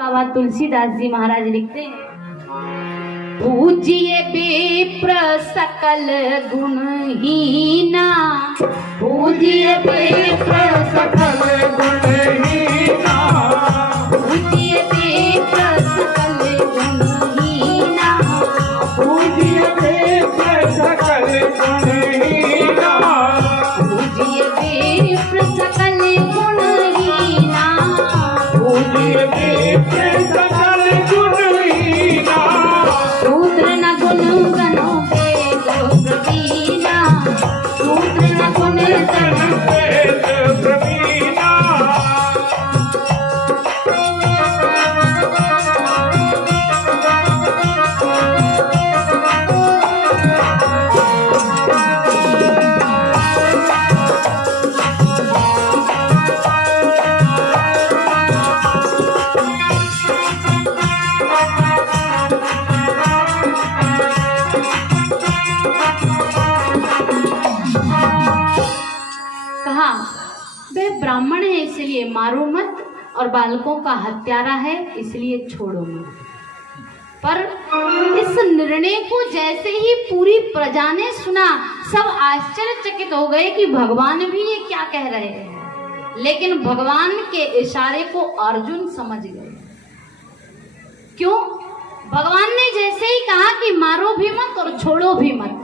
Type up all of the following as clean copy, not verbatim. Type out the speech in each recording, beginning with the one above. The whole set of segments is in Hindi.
बाबा तुलसीदास जी महाराज लिखते हैं, पूजिए विप्र सकल गुणहीना, पूजिए विप्र सकल गुणहीना, पूजिए विप्र सकल गुणहीना, पूजिए विप्र सकल गुणहीना, पूजिए विप्र सकल गुणहीना, पूजिए विप्र सकल गुणहीना, शूद्र न गुण गनो वेद प्रवीणा, शूद्र न गुण गनो वेद प्रवीणा। कहा वह ब्राह्मण है इसलिए मारो मत, और बालकों का हत्यारा है इसलिए छोड़ो मत। पर इस निर्णय को जैसे ही पूरी प्रजा ने सुना, सब आश्चर्यचकित हो गए कि भगवान भी ये क्या कह रहे हैं। लेकिन भगवान के इशारे को अर्जुन समझ गए। क्यों? भगवान ने जैसे ही कहा कि मारो भी मत और छोड़ो भी मत,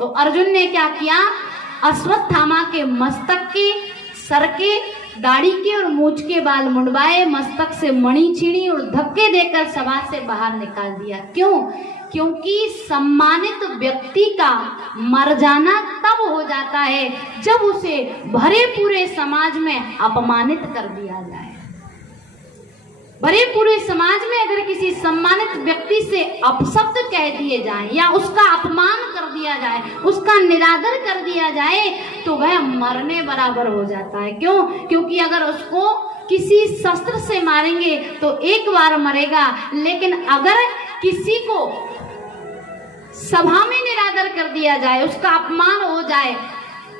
तो अर्जुन ने क्या किया? अश्वत्थामा के मस्तक के, सर के, दाढ़ी के और मूंछ के बाल मुंडवाए, मस्तक से मणि छीनी और धक्के देकर सभा से बाहर निकाल दिया। क्यों? क्योंकि सम्मानित व्यक्ति का मर जाना तब हो जाता है जब उसे भरे पूरे समाज में अपमानित कर दिया जाए। भरे पूरे समाज में अगर किसी सम्मानित व्यक्ति से अपशब्द कह दिए जाए या उसका अपमान कर दिया जाए, उसका निरादर कर दिया जाए, तो वह मरने बराबर हो जाता है। क्यों? क्योंकि अगर उसको किसी शस्त्र से मारेंगे तो एक बार मरेगा, लेकिन अगर किसी को सभा में निरादर कर दिया जाए, उसका अपमान हो जाए,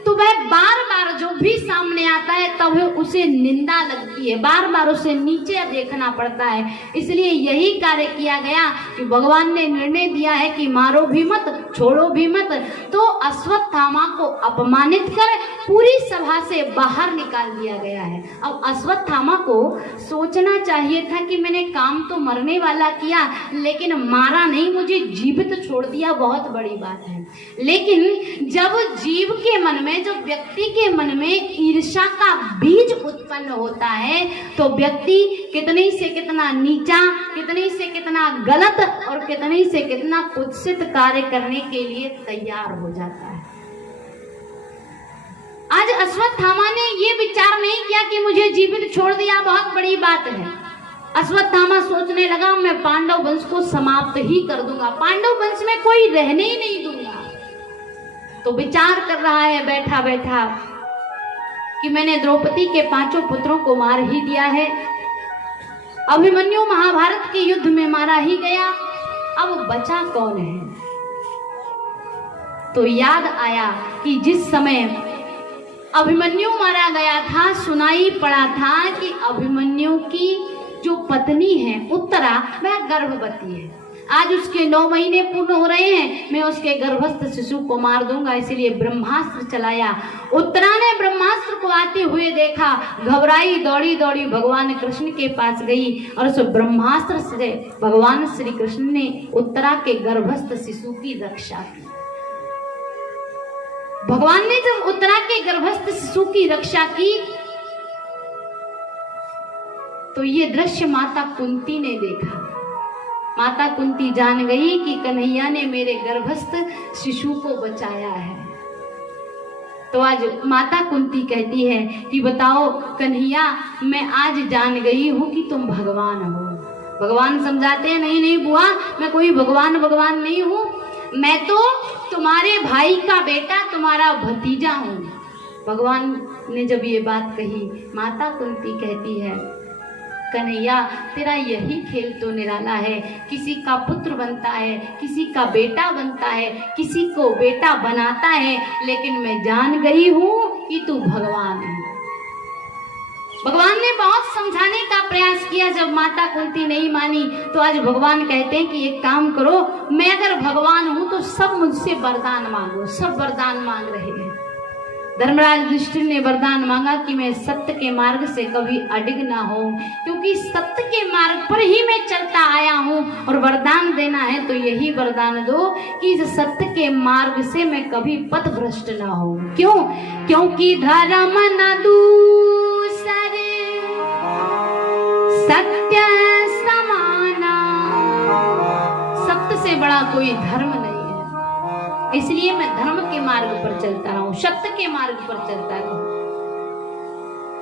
तो वह बार बार जो भी सामने आता है तब उसे निंदा लगती है, बार बार उसे नीचे देखना पड़ता है। इसलिए यही कार्य किया गया कि भगवान ने निर्णय दिया है कि मारो भी मत, छोड़ो भी मत। तो अश्वत्थामा को अपमानित कर पूरी सभा से बाहर निकाल दिया गया है। अब अश्वत्थामा को सोचना चाहिए था कि मैंने काम तो मरने वाला किया, लेकिन मारा नहीं, मुझे जीवित छोड़ दिया, बहुत बड़ी बात है। लेकिन जब जीव के मन में, जब व्यक्ति के मन में ईर्ष्या का बीज उत्पन्न होता है, तो व्यक्ति कितने से कितना नीचा, कितने से कितना गलत और कितने से कितना कुत्सित कार्य करने के लिए तैयार हो जाता है। आज अश्वत्थामा ने ये विचार नहीं किया कि मुझे जीवित छोड़ दिया, बहुत बड़ी बात है। अश्वत्थामा सोचने लगा मैं पांडव वंश को समाप्त ही कर दूंगा, पांडव वंश में कोई रहने ही नहीं दूंगा। तो विचार कर रहा है बैठा बैठा कि मैंने द्रौपदी के 5 पुत्रों को मार ही दिया है, अभिमन्यु महाभारत के युद्ध में मारा ही गया, अब बचा कौन है? तो याद आया कि जिस समय अभिमन्यु मारा गया था, सुनाई पड़ा था कि अभिमन्यु की जो पत्नी है उत्तरा, वह गर्भवती है। आज उसके 9 महीने पूर्ण हो रहे हैं, मैं उसके गर्भस्थ शिशु को मार दूंगा, इसलिए ब्रह्मास्त्र चलाया। उत्तरा ने ब्रह्मास्त्र को आते हुए देखा, घबराई, दौड़ी दौड़ी भगवान कृष्ण के पास गई और उस ब्रह्मास्त्र से भगवान श्री कृष्ण ने उत्तरा के गर्भस्थ शिशु की रक्षा की। भगवान ने जब उत्तरा के गर्भस्थ शिशु की रक्षा की, तो ये दृश्य माता कुंती ने देखा। माता कुंती जान गई कि कन्हैया ने मेरे गर्भस्थ शिशु को बचाया है। तो आज माता कुंती कहती है कि बताओ कन्हैया, मैं आज जान गई हूँ कि तुम भगवान हो। भगवान समझाते हैं, नहीं नहीं बुआ, मैं कोई भगवान नहीं हूँ, मैं तो तुम्हारे भाई का बेटा, तुम्हारा भतीजा हूँ। भगवान ने जब ये बात कही, माता कुंती कहती है कन्हैया, तेरा यही खेल तो निराला है, किसी का पुत्र बनता है, किसी का बेटा बनता है, किसी को बेटा बनाता है, लेकिन मैं जान गई हूं कि तू भगवान है। भगवान ने बहुत समझाने का प्रयास किया, जब माता कुंती नहीं मानी तो आज भगवान कहते हैं कि एक काम करो, मैं अगर भगवान हूं तो सब मुझसे वरदान मांगो। सब वरदान मांग रहे हैं। धर्मराज युधिष्ठिर ने वरदान मांगा कि मैं सत्य के मार्ग से कभी अडिग ना हो, क्योंकि सत्य के मार्ग पर ही मैं चलता आया हूं, और वरदान देना है तो यही वरदान दो कि इस सत्य के मार्ग से मैं कभी पथ भ्रष्ट ना हो। क्यों? क्योंकि धर्म न दूसरे सत्य समाना, सत्य से बड़ा कोई धर्म नहीं है, इसलिए मैं धर्म के मार्ग पर चलता रहूं, सत्य के मार्ग पर चलता रहूं।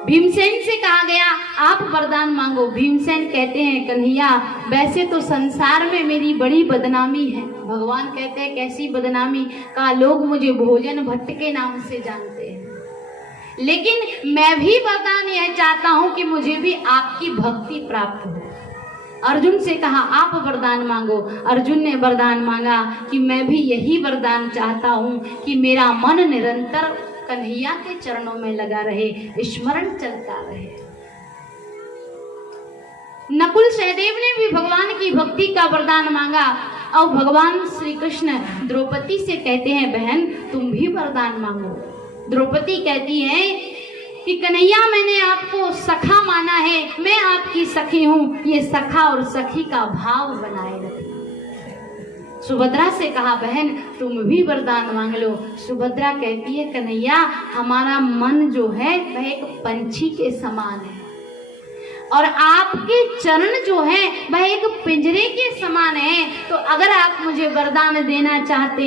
भीमसेन से कहा गया आप वरदान मांगो। भीमसेन कहते हैं कन्हैया वैसे तो संसार में मेरी बड़ी बदनामी है। भगवान कहते हैं कैसी बदनामी? कहा लोग मुझे भोजन भट्ट के नाम से जानते हैं, लेकिन मैं भी वरदान यह चाहता हूं कि मुझे भी आपकी भक्ति प्राप्त हो। अर्जुन से कहा आप वरदान मांगो। अर्जुन ने वरदान मांगा कि मैं भी यही वरदान चाहता हूं कि मेरा मन निरंतर कन्हैया के चरणों में लगा रहे, स्मरण चलता रहे। नकुल सहदेव ने भी भगवान की भक्ति का वरदान मांगा, और भगवान श्री कृष्ण द्रौपदी से कहते हैं बहन तुम भी वरदान मांगो। द्रौपदी कहती है कि कन्हैया मैंने आपको सखा माना है, मैं आपकी सखी हूँ, ये सखा और सखी का भाव बनाए रखना। सुभद्रा से कहा बहन तुम भी वरदान मांग लो। सुभद्रा कहती है कन्हैया हमारा मन जो है वह एक पंछी के समान है, और आपके चरण जो है वह एक पिंजरे के समान है, तो अगर आप मुझे वरदान देना चाहते हैं